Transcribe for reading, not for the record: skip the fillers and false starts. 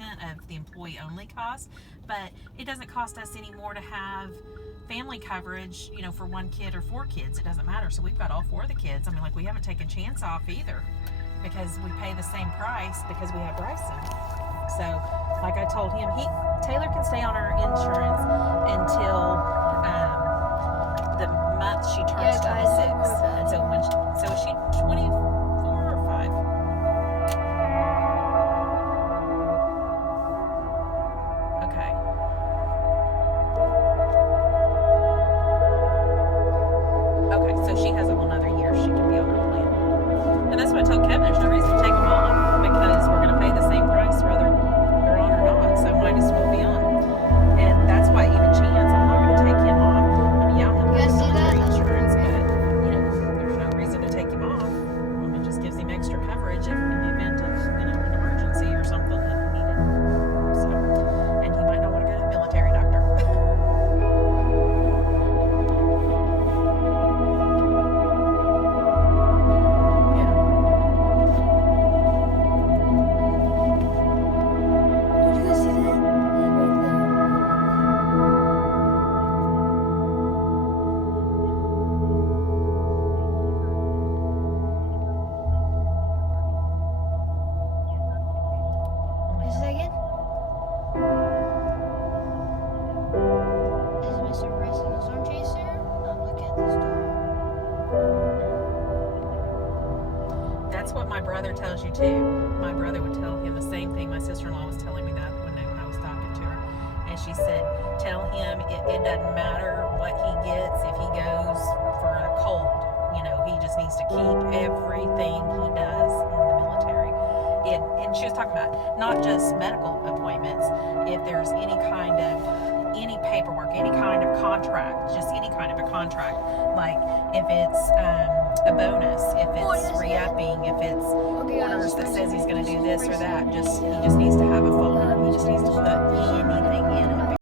of the employee-only cost, but it doesn't cost us any more to have family coverage, for one kid or 4 kids. It doesn't matter. So we've got all 4 of the kids. I mean, we haven't taken chance off either because we pay the same price because we have Bryson. So, like I told him, Taylor can stay on our insurance until the month she turns 26. And so is she 24 or 5? Okay. Okay, so she has a whole nother year she can be on her plan. And that's what I told Kevin, there's no reason to take them off because we're going to pay the same price whether they're on or not, so might as well be on. And that's why even Chance, I'm not going to take him off. I mean, yeah, he'll have the military insurance, but, there's no reason to take him off. I mean, it just gives him extra coverage in the event of, an emergency or something that he needed. So, and he might not want to go to the military doctor. That's what my brother tells you too. My brother would tell him the same thing. My sister-in-law was telling me that when I was talking to her. And she said, tell him it doesn't matter what he gets if he goes for a cold. He just needs to keep everything he does in the military. And she was talking about not just medical appointments, if there's any paperwork, any kind of contract, just any kind of a contract, like if it's a bonus, if it's re-upping, if it's orders that says he's going to do this or that, he just needs to have a folder. He just needs to put anything in it.